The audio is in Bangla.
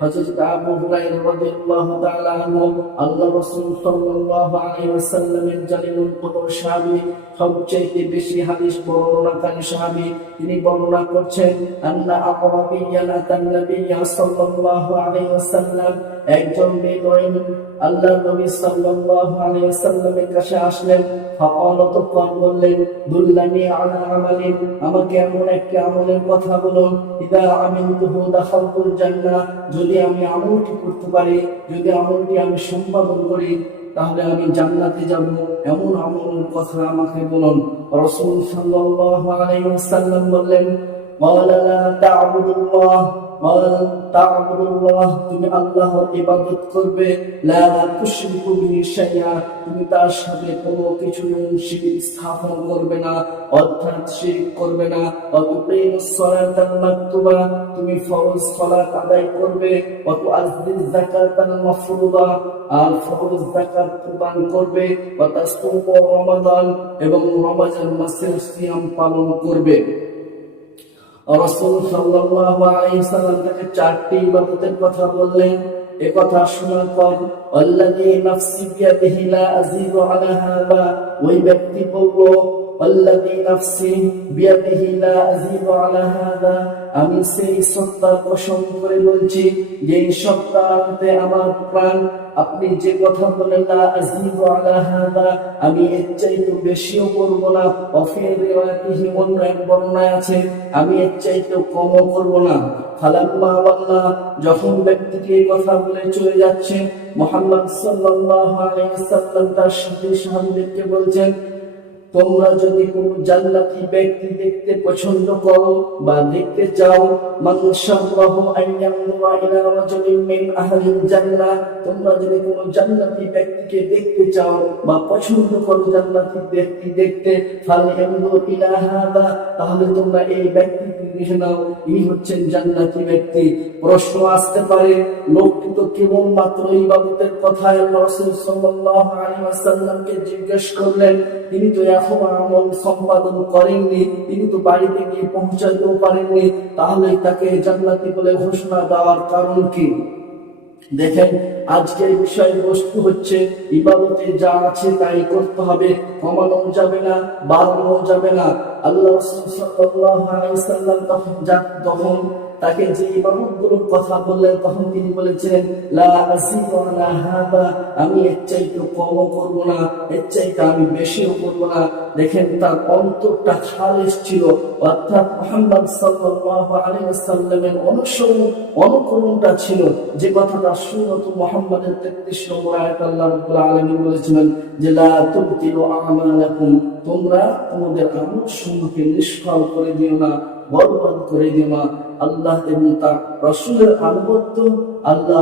হযরত আবু হুরায়রা রাদিয়াল্লাহু তাআলা আনহু আল্লাহ রাসূল সাল্লাল্লাহু আলাইহি ওয়াসাল্লামের জালিলুল কদর সাহাবী সবচেয়ে বেশি হাদিস বর্ণনাকারী সাহাবী, তিনি বর্ণনা করছেন, আন্না আকরাবিয়ান নবিয়্যা সাল্লাল্লাহু আলাইহি ওয়াসাল্লাম একজন বেদুইন আল্লাহ নবী সাল্লাল্লাহু আলাইহি ওয়াসাল্লামের কাছে আসলেন। বললেন দুল্লানি আলা আমাকে এমন একটি আমলের কথা বলুন ইদা আমিনতুহু দাখালতুল জান্নাহ, যদি আমি আমলটি করতে পারি, যদি আমলটি আমি সম্পাদন করি, তাহলে আমি জান্নাতে যাব। এমন আমলের কথা আমাকে বলুন। রাসূল সাল্লাল্লাহু আলাইহি ওয়াসাল্লাম বললেন মাওলানা তা'বুদুল্লাহ তা'বুদুল্লাহ, তুমি আল্লাহর ইবাদত করবে, লা তুশরিকু বিহি তুমি তার সাথে কোনো কিছু শিরিক স্থাপন করবে না, অর্থাৎ শিরিক করবে না। অতুকিমুস সালাতাল মাকতুবা, তুমি ফরজ সলাত আদায় করবে অতু আযদিজ যাকাতাল মাফরুদা, আর ফরজ যাকাত প্রদান করবে অতাসুম রমাদান, এবং রমাজান মাসের সিয়াম পালন করবে। রসুল সাল্লাল্লাহু আলাইহি সাল্লাম তাকে চারটি ইবাদতের কথা বললেন। এ কথা শোনার পর, আল্লাযী নাফসি বিয়াদিহি লা আযীদু আলা ওই ব্যক্তি বলল আল্লাযী নাফসি বিয়াদিহি লা আযীদু আলা হাযা আমি সেই সত্তার কসম করে বলছি যে এই সত্তাতে আমার প্রাণ, আপনি যে কথা বলেন, লা আযীদু আলা হাযা আমি এর চাইতে বেশিও করব না। অফির রিওয়ায়াতিহি অন্য এক বর্ণনায় আছে, আমি এর চাইতে কমও করব না। ফালাম্মা ওয়াল্লা, যখন ব্যক্তিটি এই কথা বলে চলে যাচ্ছে, মুহাম্মদ সাল্লাল্লাহু আলাইহি তার সাথে সাহাবীদেরকে বলছেন তোমরা যদি কোনো জান্নাতি ব্যক্তি দেখতে পছন্দ করো বা দেখতে চাও, মান শাররাহু আন ইয়ানজুরা ইলা রাজুলিন মিন আহলিল জান্নাহ তোমরা যদি কোনো জান্নাতি ব্যক্তিকে দেখতে চাও বা পছন্দ করো জান্নাতি ব্যক্তি দেখতে ফালয়ানজুর ইলা হাদা, তাহলে তোমরা এই ব্যক্তিকে দেখে নাও। ইনি হচ্ছেন জান্নাতি ব্যক্তি। প্রশ্ন আসতে পারে লোকটি তো কেবল মাত্র ইবাদতের কথা আল্লাহ রাসূল সাল্লাল্লাহু আলাইহি ওয়াসাল্লামকে জিজ্ঞেস করলেন, তিনি তো এখন আমল সম্পাদন করেননি, তিনি তো বাড়িতে গিয়ে পৌঁছাতেও পারেননি, তাহলে তাকে জান্নাতি বলে ঘোষণা দেওয়ার কারণ কি? দেখেন, আজকের বিষয়বস্তু হচ্ছে ইবাদতে যা আছে তাই করতে হবে কমানো যাবে না বাড়ানো যাবে না। আল্লাহ যা তখন তাকে যে ইবাদতগুলোর কথা বললেন, তখন তিনি বলেছিলেন, লা আমি এর চাইতে কমও করব না, এর চাইতে আমি বেশিও করব না। দেখেন, তার অন্তরটা খালেস ছিল। অর্থাৎ মুহাম্মদ সাল্লাল্লাহু আলাইহি ওয়াসাল্লামের অনুসরণ, অনুকরণটা ছিল। যে কথাটা সুন্নত মুহাম্মাদের 33 নম্বর আয়াত আল্লাহ রাব্বুল আলামিন বলেছিলেন যে, লা তুবতিলু আমালাকুম, তোমরা তোমাদের আমল সমূহকে নিষ্ফল করে দিও না। বরবাদ করে দেওয়া আল্লাহ এবং তার রসুলের আনুগত্য আল্লাহ